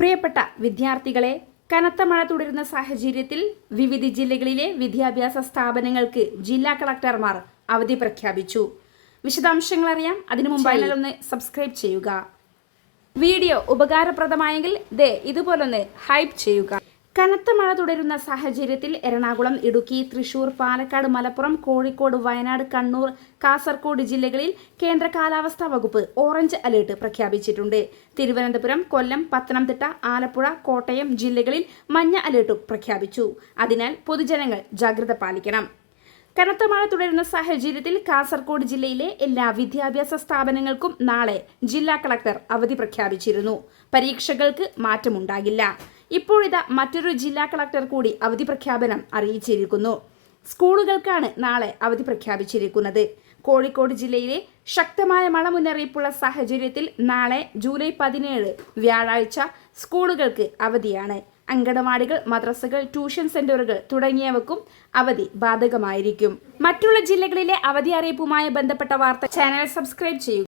പ്രിയപ്പെട്ട വിദ്യാർത്ഥികളെ കനത്ത മഴ തുടരുന്ന സാഹചര്യത്തിൽ വിവിധ ജില്ലകളിലെ വിദ്യാഭ്യാസ സ്ഥാപനങ്ങൾക്ക് ജില്ലാ കളക്ടർമാർ അവധി പ്രഖ്യാപിച്ചു. വിശദാംശങ്ങൾ അറിയാം അതിനു മുമ്പായി ഒന്ന് സബ്സ്ക്രൈബ് ചെയ്യുക. വീഡിയോ ഉപകാരപ്രദമായെങ്കിൽ ദേ ഇതുപോലൊന്ന് ഹൈപ്പ് ചെയ്യുക. കനത്ത മഴ തുടരുന്ന സാഹചര്യത്തിൽ എറണാകുളം ഇടുക്കി തൃശൂർ പാലക്കാട് മലപ്പുറം കോഴിക്കോട് വയനാട് കണ്ണൂർ കാസർഗോഡ് ജില്ലകളിൽ കേന്ദ്ര കാലാവസ്ഥാ വകുപ്പ് ഓറഞ്ച് അലേർട്ട് പ്രഖ്യാപിച്ചിട്ടുണ്ട്. തിരുവനന്തപുരം കൊല്ലം പത്തനംതിട്ട ആലപ്പുഴ കോട്ടയം ജില്ലകളിൽ മഞ്ഞ അലേർട്ടും പ്രഖ്യാപിച്ചു. അതിനാൽ പൊതുജനങ്ങൾ ജാഗ്രത പാലിക്കണം. കനത്ത മഴ തുടരുന്ന സാഹചര്യത്തിൽ കാസർഗോഡ് ജില്ലയിലെ എല്ലാ വിദ്യാഭ്യാസ സ്ഥാപനങ്ങൾക്കും നാളെ ജില്ലാ കളക്ടർ അവധി പ്രഖ്യാപിച്ചിരുന്നു. പരീക്ഷകൾക്ക് മാറ്റമുണ്ടാകില്ല. ഇപ്പോഴിതാ മറ്റൊരു ജില്ലാ കളക്ടർ കൂടി അവധി പ്രഖ്യാപനം അറിയിച്ചിരിക്കുന്നു. സ്കൂളുകൾക്കാണ് നാളെ അവധി പ്രഖ്യാപിച്ചിരിക്കുന്നത്. കോഴിക്കോട് ജില്ലയിലെ ശക്തമായ മഴ മുന്നറിയിപ്പുള്ള സാഹചര്യത്തിൽ നാളെ ജൂലൈ പതിനേഴ് വ്യാഴാഴ്ച സ്കൂളുകൾക്ക് അവധിയാണ്. അങ്കണവാടികൾ മദ്രസകൾ ട്യൂഷൻ സെന്ററുകൾ തുടങ്ങിയവക്കും അവധി ബാധകമായിരിക്കും. മറ്റുള്ള ജില്ലകളിലെ അവധി അറിയിപ്പുമായി ബന്ധപ്പെട്ട വാർത്ത ചാനൽ സബ്സ്ക്രൈബ് ചെയ്യുക.